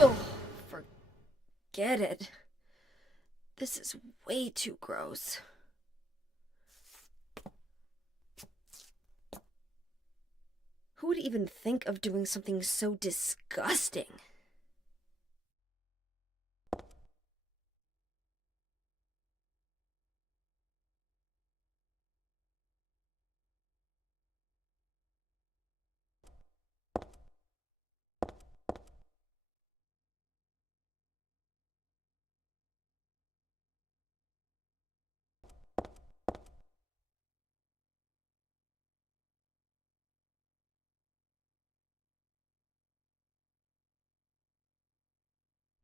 Oh, forget it. This is way too gross. Who would even think of doing something so disgusting?